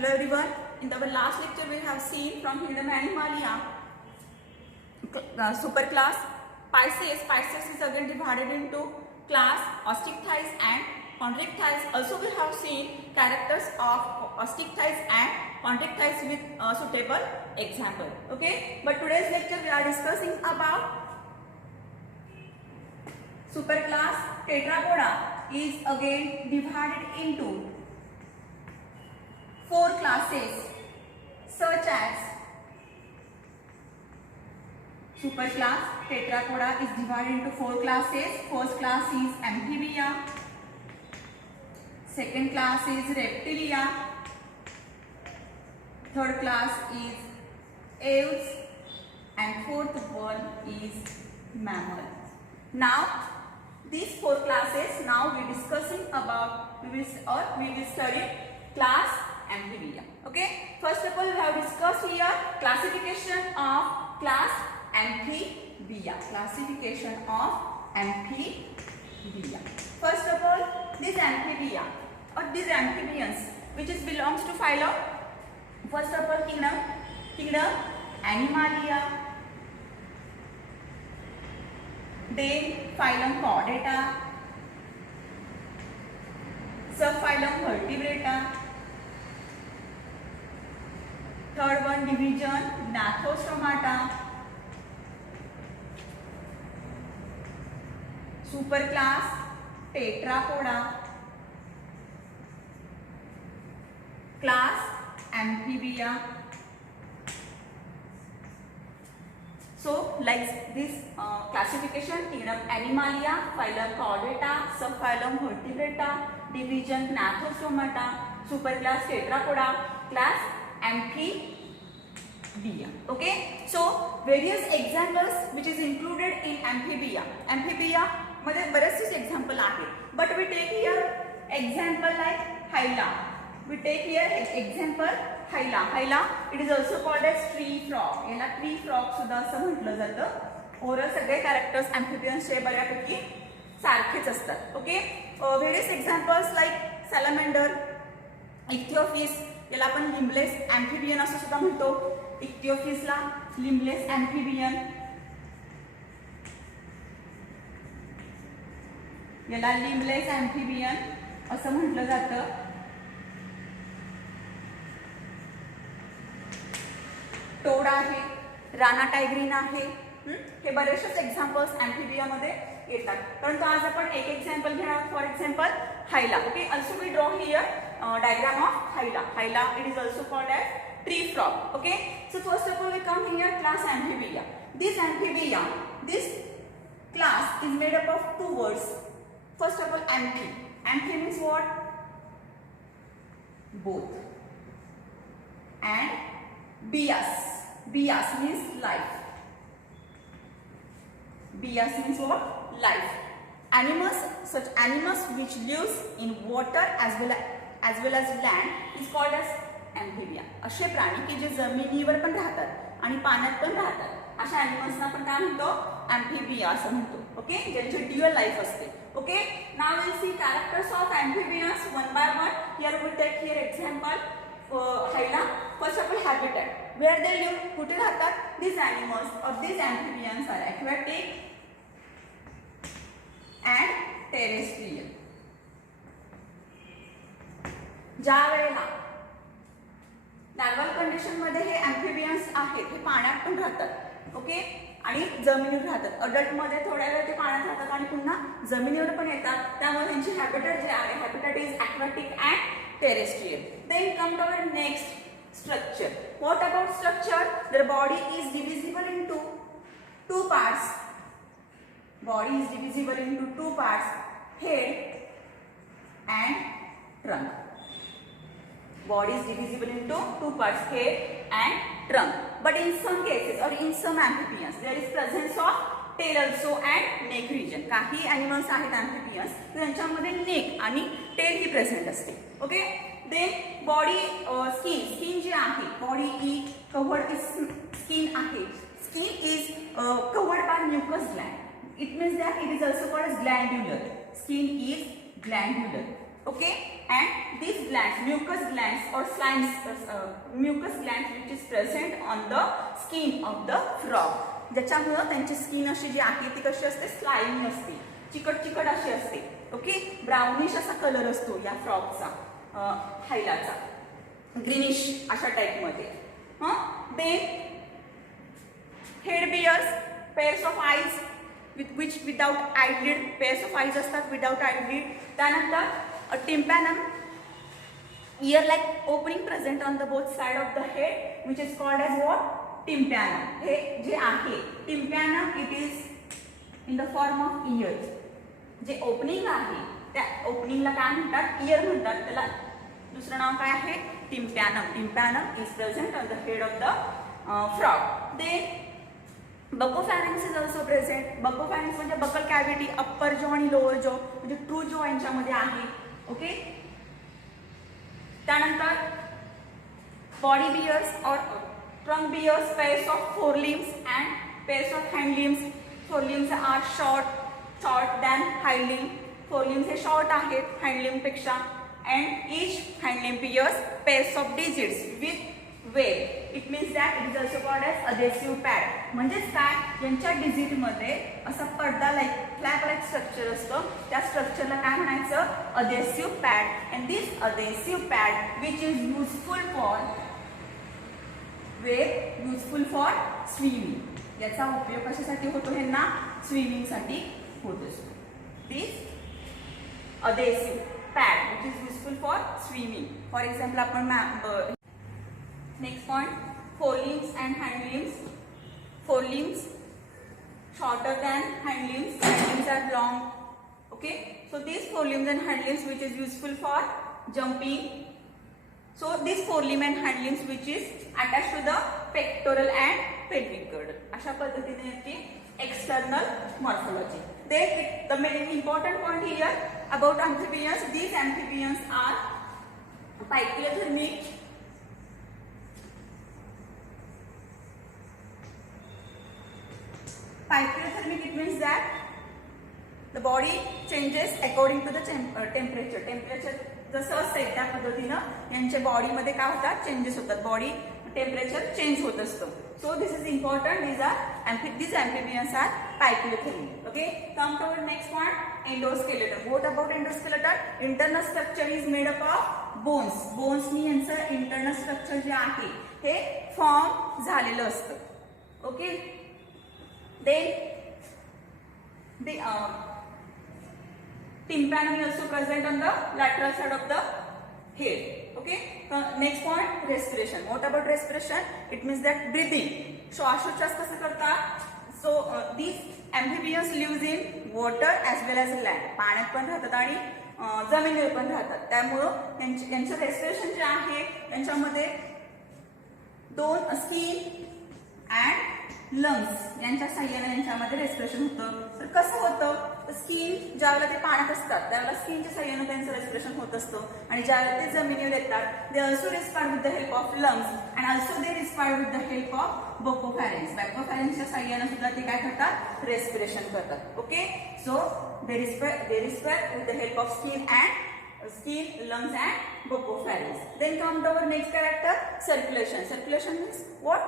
Hello everyone. In our last lecture we have seen from Kingdom Animalia superclass Pisces. Pisces is again divided into class Osteichthyes and Chondrichthyes. Also we have seen characters of Osteichthyes and Chondrichthyes with suitable example. Okay. But today's lecture we are discussing about superclass Tetrapoda is again divided into 4 classes such as superclass Tetrapoda is divided into 4 classes. First class is Amphibia, second class is Reptilia, third class is Aves, and fourth one is Mammal. Now these 4 classes, now we discussing about we will study class Amphibia. Okay. First of all, we have discussed here classification of class Amphibia. Classification of Amphibia. First of all, this Amphibia or these amphibians, which is belongs to phylum. First of all, kingdom Animalia. Then phylum Chordata. Subphylum Vertebrata. Third one division Gnathostomata. Superclass Tetrapoda. Class Amphibia. So like this classification: kingdom Animalia, phylum Chordata, subphylum Vertebrata, division Gnathostomata, superclass Tetrapoda, class Amphibia. Okay. So various examples which is included in Amphibia. Amphibia मध्ये बरेचसे example आहे. But we take here example like Hyla. We take here example Hyla. Hyla, it is also called as tree frog. याला tree frog सुद्धा असं म्हटलं जातं. ओव्हरऑल सगळे कॅरेक्टर्स अँफिबियन्सचे बऱ्यापैकी सारखेच असतात. ओके. व्हेरियस एक्झाम्पल्स लाईक सॅलमेंडर, इक्थिओफिस, याला आपण लिम्बलेस अँफिबियन असं सुद्धा म्हणतो. इक्थिओफिसला लिम्बलेस अँफिबियन, याला लिम्बलेस अँफिबियन असं म्हटलं जातं. टोड आहे, राना टायग्रीन आहे. हे बरेचसेच एक्झाम्पल्स अँफिबियामध्ये येतात. परंतु आज आपण एक एक्झाम्पल घेणार. For example Hyla. Okay. Also we draw here diagram of Hyla. Hyla, it is also called as tree frog. Okay. So first of all we come here class Amphibia. This Amphibia, this class is made up of 2 words. First of all, amphi. Amphi means what? Both. And bias. Bias means life. Bias means what? Life. Animals, such animals which lives in water as well as land is called as amphibia. असे प्राणी की जे जमिनीवर पण राहतात आणि पाण्यात पण राहतात अशा ॲनिमल्सना आपण काय म्हणतो? अँफिबिया असं म्हणतो. ओके. ज्यांची ड्युअल लाईफ असते. Okay. Now will see characters of amphibians one by one. Here we take here example Hyla. First of all habitat, where they live, कुठे राहतात? This animals or this amphibians are aquatic and terrestrial. ज्या वेळेला नॅर्मल कंडिशन मध्ये हे अँफिबियन्स आहेत, हे पाण्यात पण राहतात. ओके. आणि जमिनीवर राहतात. अडल्ट मध्ये थोड्या वेळ ते पाण्यात राहतात आणि पुन्हा जमिनीवर पण येतात. त्यामुळे त्यांची हॅबिटॅट जे आहे, habitat is aquatic and terrestrial. Then come to our next structure. What about structure? Their body is divisible into 2 parts. Body is divisible into 2 parts, head and trunk. Body is divisible into 2 parts, head and trunk. But in some cases or in some amphibians, there is presence of tail also and neck region. काही animals आहेत amphibians, त्यांच्यामध्ये neck आणि tail ही present असते. Okay. Then body skin जी आहे, body is covered with skin आहे. Skin is covered by mucous gland. It means that it is also called as glandular. Skin is glandular. Okay. And these glands, mucus glands or mucus glands which is present on the skin of the frog. ज्याच्यामुळे त्यांची स्किन अशी जी आहे ती कशी असते, स्लाइमी असते, चिकट चिकट अशी असते. ओके, ब्राउनिश असा कलर असतो या फ्रॉगचा, हायलाचा, ग्रीनिश अशा टाइप मध्ये. Then head bears pairs of eyes which without eyelid, pairs of eyes असतात विदाउट आयलिड. त्यानंतर tympanum, ear like opening present on the both side of the head which is called as what, tympanum. हे जे आहे tympanum, it is in the form of ears. जे ओपनिंग आहे त्या ओपनिंगला काय म्हणतात, इयर म्हणतात. त्याला दुसरं नाव काय आहे, tympanum. Tympanum is present on the head of the frog. Then buccopharynx is also present. Buccopharynx म्हणजे बकल कॅव्हिटी, अप्पर जॉ आणि लोअर जॉ म्हणजे ट्रू जॉ यांच्यामध्ये आहे. ओके, त्यानंतर बॉडी बियर्स और trunk bears, pairs of fore limbs and pairs of hand limbs. Fore limbs are short than hind limb. Fore limbs हे short आहेत hind limb पेक्षा. And each hind limb bears pairs of digits with web. It means that it is also called as adhesive pad. म्हणजेच काय, यांच्या डिजिट मध्ये असा पडदा like flap like structure असतं, त्या स्ट्रक्चरला काय म्हणायचं, adhesive pad. And this adhesive pad which is useful for swimming. याचा उपयोग कशासाठी होतो, ह्यांना स्विमिंग साठी होत असतो. This adhesive pad which is useful for swimming. For example आपण next point, forelimbs and hind limbs. Forelimbs shorter than hind limbs. Hind limbs are long. Okay, so these forelimbs and hind limbs which is useful for jumping. So this forelimb and hind limbs which is attached to the pectoral and pelvic girdle. अशा पद्धतीने याची external morphology. Then the main important point here about amphibians. These amphibians are phycothermic. Phycothermic, it means that the body changes according to the temperature. Temperature जसं असेल त्या पद्धतीनं यांच्या बॉडीमध्ये काय होतात, चेंजेस होतात. बॉडी टेम्परेचर चेंज होत असतं. So this is important. These amphibians are phycothermic. Okay, come to our next point, endoskeleton. What about endoskeleton? Internal structure is made up of bones. Bones नी यांचं इंटरनल स्ट्रक्चर जे आहे हे फॉर्म झालेलं असतं. Okay, then the tympanum is also present on the lateral side of the head. Okay, next point, respiration. What about respiration? It means that breathing. श्वासोच्छ्वास कसं करतात. So these amphibians lives in water as well as land. पाण्यात पण राहतात आणि जमिनीवर पण राहतात. त्यामुळं यांचं रेस्पिरेशन जे आहे त्यांच्यामध्ये दोन स्किन अँड लंग्स यांच्या साह्याने यांच्यामध्ये रेस्पिरेशन होतं. तर कसं होतं, तर स्किन ज्यावेळेला ते पाण्यात असतात त्यावेळेला स्किनच्या साह्याने त्यांचं रेस्पिरेशन होत असतं. आणि ज्यावेळेला ते जमिनीवर येतात they also respire with the help of lungs and also they respire with the help of buccopharynx. बकोफॅरिंक्सच्या साह्याने सुद्धा ते काय करतात, रेस्पिरेशन करतात. Okay, so they respire with the help of skin, lungs and bronchopharynx. Then come to our next character, circulation. Circulation means what?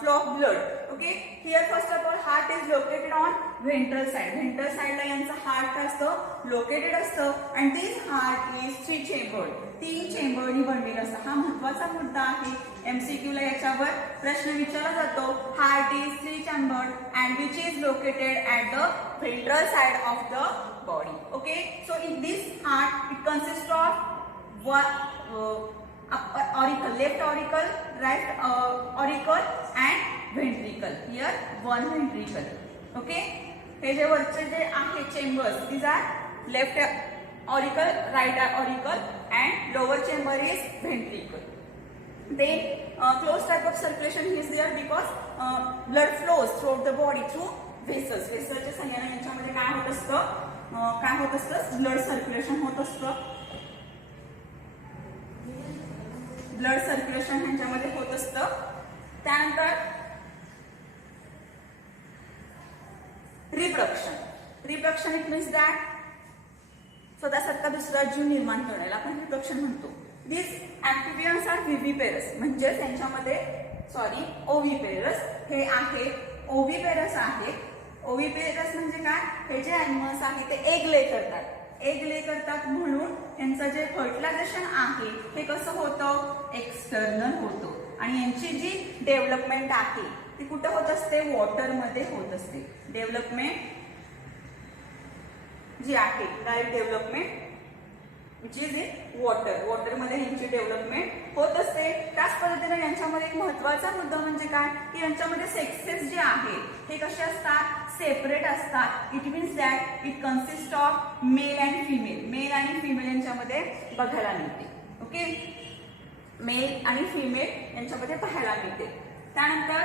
Flow of blood. Okay, here first of all heart is located on ventral side. Ventral side ला यांचा heart असतं, located असतं. And this heart is 3 chambered. 3 चेंबरनी बनलेलं असतं. हा महत्वाचा मुद्दा आहे. MCQ ला याच्यावर प्रश्न विचारला जातो. Heart is 3 chambered and which is located at the ventral side of the body. Okay, so in this heart it consists of one auricle, left auricle, right auricle and ventricle. Here one ventricle. Okay, हे जे वरचे जे आहे chambers, these are left auricle, right auricle and lower chamber is ventricle. Then closed type of circulation is there because blood flows throughout the body through vessels. Vessels च्या सहाय्याने यांच्यामध्ये काय होत असतं, blood circulation होत असतं. ब्लड सर्क्युलेशन ह्यांच्यामध्ये होत असतं. त्यानंतर रिप्रोडक्शन. इट मीन्स दॅट स्वतःसारखा दुसरा जीव निर्माण करण्याला आपण रिप्रोडक्शन म्हणतो. दिस ॲम्फिबियन्स आर विव्हिपेरस, म्हणजे त्यांच्यामध्ये ओव्हिपेरस हे आहे. ओव्हिपेरस आहे. ओव्हिपेरस म्हणजे काय, हे जे ॲनिमल्स आहे ते एग ले करतात. एग ले करतात म्हणून यांचं जे फर्टिलायझेशन आहे हे कसं होतं, एक्सटर्नल होतं. आणि यांची जी डेव्हलपमेंट आहे ती कुठं होत असते, वॉटरमध्ये होत असते. डेव्हलपमेंट जी आहे, direct development which is in वॉटरमध्ये यांची डेव्हलपमेंट होत असते. त्याच पद्धतीने यांच्यामध्ये एक महत्वाचा मुद्दा म्हणजे काय, की यांच्यामध्ये सेक्सेस जे आहे हे कसे असतात, सेपरेट असतात. It means that it consist of male and female. Male आणि फिमेल यांच्यामध्ये बघायला मिळते. ओके, मेल आणि फिमेल यांच्यामध्ये पाहायला मिळते. त्यानंतर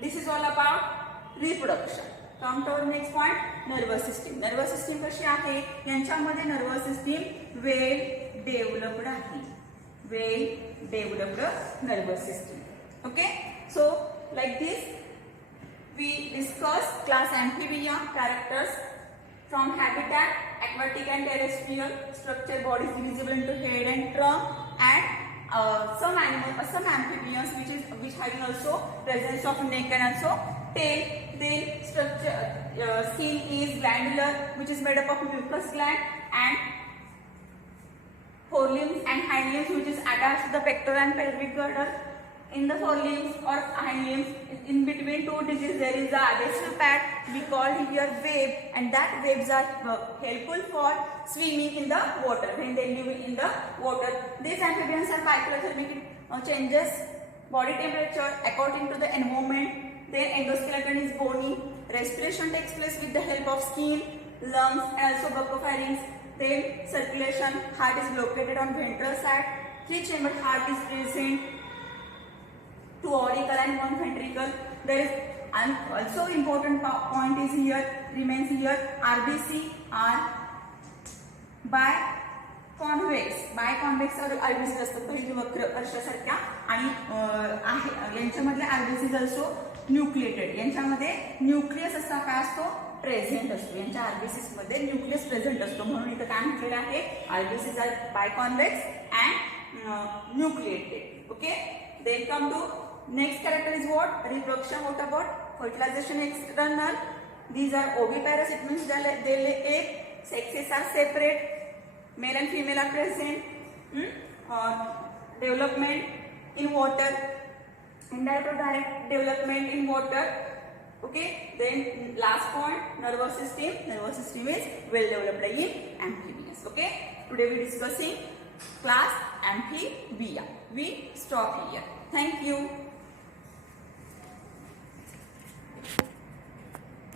this is all about reproduction. Come to our next point, nervous system. Nervous system कशी आहे, यांच्यामध्ये नर्वस सिस्टीम वेल डेव्हलप्ड आहे. Well developed nervous system. Okay, so like this we discussed class Amphibia, characters from habitat, aquatic and terrestrial, structure, body is divisible into head and trunk, and some amphibians which having also presence of neck and also tail. Then structure, skin is glandular, which is made up of mucous gland, and forelimbs and hind limbs which is attached to the pectoral and pelvic girdle. In the forelimbs or hind limbs, in between two digits there is a adhesive pad we call here web, and that webs are helpful for swimming in the water when they live in the water. These amphibians are biothermic, changes body temperature according to the environment. Then endoskeleton is bony. Respiration takes place with the help of skin, lungs, and also buccopharynx. Then circulation, heart is located on ventral side. Three-chambered heart is present. Two auricle and one ventricle. There is also important point is here remains here. RBC are biconvex. Biconvex or RBC असतात पहिली वक्र अर्शासारख्या, आणि यांच्यामधले RBC is also nucleated. यांच्यामध्ये न्यूक्लियस असा काय असतो, प्रेझेंट असतो. यांच्या आरबीसीस मध्ये न्यूक्लियस प्रेझेंट असतो, म्हणून इथं काय म्हटलेलं आहे, RBCs are biconvex and nucleated. Okay, then come to next character is what, reproduction. What about fertilization, external. These are oviparous, it means they lay egg. Sexes are separate, male and female are present. Development in water, indirect or direct development in water. Okay, then last point, nervous system. Nervous system is well developed in amphibians. Okay, today we discussing class Amphibia. We stop here. Thank you.